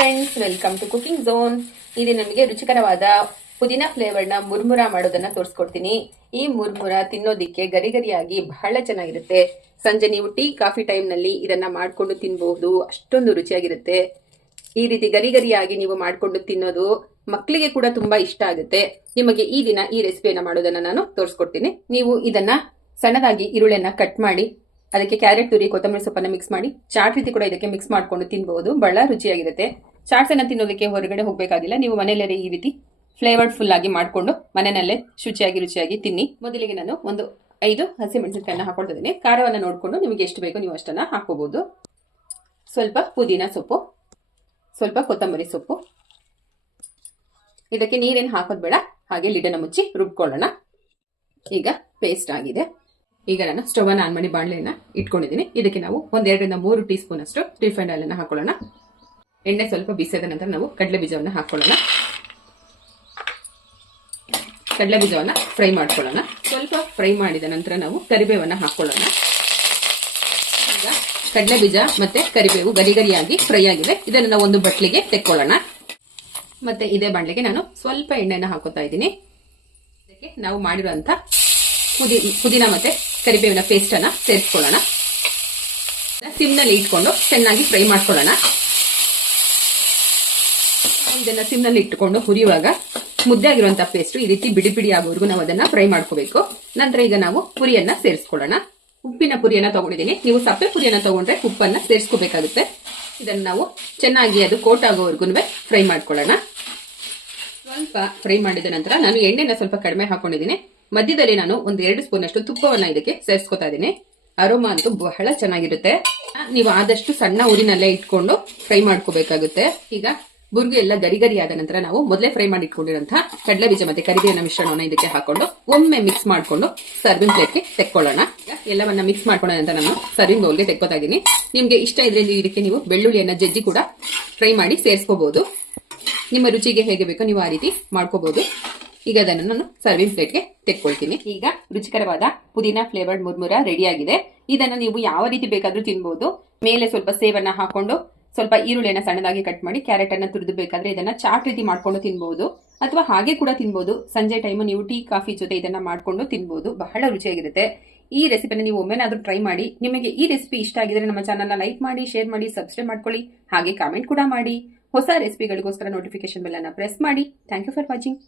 Friends, welcome to cooking zone. ಇದು ನಮಗೆ ರುಚಿಕರವಾದ ಪುದೀನಾ ಫ್ಲೇವರ್ನ ಮುರ್ಮುರ ಮಾಡೋದನ್ನ ತೋರಿಸ್ಕೊಡ್ತೀನಿ. ಈ ಮುರ್ಮುರ ತಿನ್ನೋದಿಕ್ಕೆ ಗರಿ ಗರಿಯಾಗಿ ಬಹಳ ಚೆನ್ನಾಗಿರುತ್ತೆ. ಸಂಜೆ ನೀವು ಟೀ ಕಾಫಿ ಟೈಮ್ ನಲ್ಲಿ ಇದನ್ನ ಮಾಡ್ಕೊಂಡು ತಿನ್ಬಹುದು. ಅಷ್ಟೊಂದು ರುಚಿಯಾಗಿರುತ್ತೆ. ಈ ರೀತಿ ಗರಿ ಗರಿಯಾಗಿ ನೀವು ಮಾಡ್ಕೊಂಡು ತಿನ್ನೋದು ಮಕ್ಕಳಿಗೆ ಕೂಡ ತುಂಬಾ ಇಷ್ಟ ಆಗುತ್ತೆ. ನಿಮಗೆ ಈ ದಿನ ಈ ರೆಸಿಪಿಯನ್ನ ಮಾಡೋದನ್ನ ನಾನು ತೋರಿಸ್ಕೊಡ್ತೀನಿ. ನೀವು ಇದನ್ನ ಸಣ್ಣದಾಗಿ ಈರುಳ್ಳಿಯನ್ನ ಕಟ್ ಮಾಡಿ ಅದಕ್ಕೆ ಕ್ಯಾರೆಟ್ ತುರಿ ಕೊತ್ತಂಬರಿ ಸೊಪ್ಪನ್ನ ಮಿಕ್ಸ್ ಮಾಡಿ ಚಾಟ್ ರೀತಿ ಕೂಡ ಇದಕ್ಕೆ ಮಿಕ್ಸ್ ಮಾಡ್ಕೊಂಡು ತಿನ್ಬಹುದು. ಬಹಳ ರುಚಿಯಾಗಿರುತ್ತೆ. ಚಾಟ್ಸ್ ಅನ್ನ ತಿನ್ನೋದಕ್ಕೆ ಹೊರಗಡೆ ಹೋಗಬೇಕಾಗಿಲ್ಲ. ನೀವು ಮನೆಯಲ್ಲೇ ಈ ರೀತಿ ಫ್ಲೇವರ್ಡ್ ಫುಲ್ ಆಗಿ ಮಾಡ್ಕೊಂಡು ಮನೆಯಲ್ಲೇ ರುಚಿಯಾಗಿ ತಿನ್ನಿ. ಮೊದಲಿಗೆ ನಾನು ಒಂದು 5 ಹಸಿಮೆಣಸಿನಕಾಯಿನ ಹಾಕೊಳ್ತಾ ಇದ್ದೀನಿ. ಖಾರವನ್ನ ನೋಡಿಕೊಂಡು ನಿಮಗೆ ಎಷ್ಟು ಬೇಕೋ ನೀವು ಅಷ್ಟನ್ನ ಹಾಕೋಬಹುದು. ಸ್ವಲ್ಪ ಪುದೀನ ಸೊಪ್ಪು, ಸ್ವಲ್ಪ ಕೊತ್ತಂಬರಿ ಸೊಪ್ಪು. ಇದಕ್ಕೆ ನೀರೇನು ಹಾಕೋದು ಬೇಡ. ಹಾಗೆ ಲಿಡನ್ನ ಮುಚ್ಚಿ ರುಬ್ಕೊಳ್ಳೋಣ. ಈಗ ಪೇಸ್ಟ್ ಆಗಿದೆ. ಈಗ ನಾನು ಸ್ಟವ್ ಅನ್ನು ಆನ್ ಮಾಡಿ ಬಾಣಲೆಯನ್ನ ಇಟ್ಕೊಂಡಿದ್ದೀನಿ. ಇದಕ್ಕೆ ನಾವು 1 2 ರಿಂದ 3 ಟೀ ಸ್ಪೂನ್ ಅಷ್ಟು ರಿಫೈಂಡ್ ಆಯಿಲ್ ಅನ್ನು ಹಾಕೊಳ್ಳೋಣ. ಎಣ್ಣೆ ಸ್ವಲ್ಪ ಬಿಸಿಯಾದ ನಂತರ ನಾವು ಕಡಲೆ ಬೀಜವನ್ನು ಹಾಕೊಳ್ಳೋಣ. ಕಡಲೆ ಬೀಜವನ್ನ ಫ್ರೈ ಮಾಡ್ಕೊಳ್ಳೋಣ. ಸ್ವಲ್ಪ ಫ್ರೈ ಮಾಡಿದ ನಂತರ ನಾವು ಕರಿಬೇವನ್ನ ಹಾಕೊಳ್ಳೋಣ. ಈಗ ಕಡಲೆ ಬೀಜ ಮತ್ತೆ ಕರಿಬೇವು ಗರಿ ಗರಿಯಾಗಿ ಫ್ರೈ ಆಗಿದೆ. ಇದನ್ನು ನಾವು ಒಂದು ಬಟ್ಲಿಗೆ ತೆಕ್ಕೊಳ್ಳೋಣ. ಮತ್ತೆ ಇದೇ ಬಾಣಲೆಗೆ ನಾನು ಸ್ವಲ್ಪ ಎಣ್ಣೆಯನ್ನು ಹಾಕೋತಾ ಇದ್ದೀನಿ. ಇದಕ್ಕೆ ನಾವು ಮಾಡಿರುವಂತ ಪುದೀನ ಮತ್ತೆ ಕರಿಬೇವಿನ ಪೇಸ್ಟ್ ಅನ್ನ ಸೇರಿಸ್ಕೊಳ್ಳೋಣ. ಸಿಮ್ನಲ್ಲಿ ಇಟ್ಕೊಂಡು ಚೆನ್ನಾಗಿ ಫ್ರೈ ಮಾಡ್ಕೊಳ್ಳೋಣ. ಇದನ್ನ ಸಿಮ್ನಲ್ಲಿ ಇಟ್ಟುಕೊಂಡು ಹುರಿಯುವಾಗ ಮುದ್ದೆ ಆಗಿರುವಂತಹ ಪೇಸ್ಟ್ ಈ ರೀತಿ ಬಿಡಿ ಬಿಡಿ ಆಗೋವರೆಗೂ ನಾವು ಅದನ್ನ ಫ್ರೈ ಮಾಡ್ಕೋಬೇಕು. ನಂತರ ಈಗ ನಾವು ಪುರಿಯನ್ನ ಸೇರಿಸ್ಕೊಳ್ಳೋಣ. ಉಪ್ಪಿನ ಪುರಿಯನ್ನ ತಗೊಂಡಿದ್ದೀನಿ. ನೀವು ಸಪ್ಪೆ ಪುರಿಯನ್ನ ತಗೊಂಡ್ರೆ ಉಪ್ಪನ್ನ ಸೇರಿಸ್ಕೋಬೇಕಾಗುತ್ತೆ. ಇದನ್ನ ನಾವು ಚೆನ್ನಾಗಿ ಅದು ಕೋಟ್ ಆಗೋವರೆಗೂ ಫ್ರೈ ಮಾಡ್ಕೊಳ್ಳೋಣ. ಸ್ವಲ್ಪ ಫ್ರೈ ಮಾಡಿದ ನಂತರ ನಾನು ಎಣ್ಣೆನ ಸ್ವಲ್ಪ ಕಡಿಮೆ ಹಾಕೊಂಡಿದ್ದೀನಿ. ಮಧ್ಯದಲ್ಲಿ ನಾನು 1 2 ಸ್ಪೂನ್ ಅಷ್ಟು ತುಪ್ಪವನ್ನ ಇದಕ್ಕೆ ಸೇರಿಸ್ಕೊತಾ ಇದ್ದೀನಿ. ಅರೋಮಾ ಅಂತೂ ಬಹಳ ಚೆನ್ನಾಗಿರುತ್ತೆ. ನೀವು ಆದಷ್ಟು ಸಣ್ಣ ಊರಿನಲ್ಲೇ ಇಟ್ಕೊಂಡು ಫ್ರೈ ಮಾಡ್ಕೋಬೇಕಾಗುತ್ತೆ. ಈಗ ಬುರ್ಗು ಎಲ್ಲ ಗರಿ ಗರಿ ಆದ ನಂತರ ನಾವು ಮೊದಲೇ ಫ್ರೈ ಮಾಡಿ ಇಟ್ಕೊಂಡಿರುವಂತಹ ಕಡಲೆ ಬೀಜ ಮತ್ತೆ ಕರಿಬೇವಿನ ಮಿಶ್ರಣವನ್ನ ಇದಕ್ಕೆ ಹಾಕೊಂಡು ಒಮ್ಮೆ ಮಿಕ್ಸ್ ಮಾಡ್ಕೊಂಡು ಸರ್ವಿಂಗ್ ಪ್ಲೇಟ್ಗೆ ತೆಕ್ಕೊಳ್ಳೋಣ. ಎಲ್ಲವನ್ನ ಮಿಕ್ಸ್ ಮಾಡ್ಕೊಂಡ ನಂತರ ನಾನು ಸರ್ವಿಂಗ್ ಬೌಲ್ಗೆ ತೆಕ್ಕೋತಾ ಇದ್ದೀನಿ. ನಿಮ್ಗೆ ಇಷ್ಟ ಇದ್ರೆ ಇದಕ್ಕೆ ನೀವು ಬೆಳ್ಳುಳ್ಳಿಯನ್ನ ಜಜ್ಜಿ ಕೂಡ ಫ್ರೈ ಮಾಡಿ ಸೇರಿಸ್ಕೋಬಹುದು. ನಿಮ್ಮ ರುಚಿಗೆ ಹೇಗೆ ಬೇಕೋ ನೀವು ಆ ರೀತಿ ಮಾಡ್ಕೋಬಹುದು. ಈಗ ಅದನ್ನು ನಾನು ಸರ್ವಿಂಗ್ ಪ್ಲೇಟ್ಗೆ ತೆಕ್ಕೊಳ್ತೀನಿ. ಈಗ ರುಚಿಕರವಾದ ಪುದೀನಾ ಫ್ಲೇವರ್ಡ್ ಮುರ್ಮುರ ರೆಡಿ ಆಗಿದೆ. ಇದನ್ನ ನೀವು ಯಾವ ರೀತಿ ಬೇಕಾದ್ರೂ ತಿನ್ಬಹುದು. ಮೇಲೆ ಸ್ವಲ್ಪ ಸೇವನ್ನ ಹಾಕೊಂಡು ಸ್ವಲ್ಪ ಈರುಳ್ಳಿಯನ್ನ ಸಣ್ಣದಾಗಿ ಕಟ್ ಮಾಡಿ ಕ್ಯಾರೆಟ್ ಅನ್ನ ತುರಿದು ಬೇಕಾದ್ರೆ ಇದನ್ನ ಚಾಟ್ ರೀತಿ ಮಾಡ್ಕೊಂಡು ತಿನ್ಬಹುದು, ಅಥವಾ ಹಾಗೆ ಕೂಡ ತಿನ್ಬಹುದು. ಸಂಜೆ ಟೈಮ್ ನೀವು ಟೀ ಕಾಫಿ ಜೊತೆ ಇದನ್ನ ಮಾಡ್ಕೊಂಡು ತಿನ್ಬಹುದು. ಬಹಳ ರುಚಿಯಾಗಿರುತ್ತೆ. ಈ ರೆಸಿಪಿನ ನೀವು ಒಮ್ಮೆನಾದ್ರೂ ಟ್ರೈ ಮಾಡಿ. ನಿಮಗೆ ಈ ರೆಸಿಪಿ ಇಷ್ಟ ಆಗಿದ್ರೆ ನಮ್ಮ ಚಾನಲ್ನ ಲೈಕ್ ಮಾಡಿ, ಶೇರ್ ಮಾಡಿ, ಸಬ್ಸ್ಕ್ರೈಬ್ ಮಾಡ್ಕೊಳ್ಳಿ. ಹಾಗೆ ಕಾಮೆಂಟ್ ಕೂಡ ಮಾಡಿ. ಹೊಸ ರೆಸಿಪಿಗಳಿಗೋಸ್ಕರ ನೋಟಿಫಿಕೇಶನ್ ಬೆಲ್ ಅನ್ನ ಪ್ರೆಸ್ ಮಾಡಿ. Thank you for watching.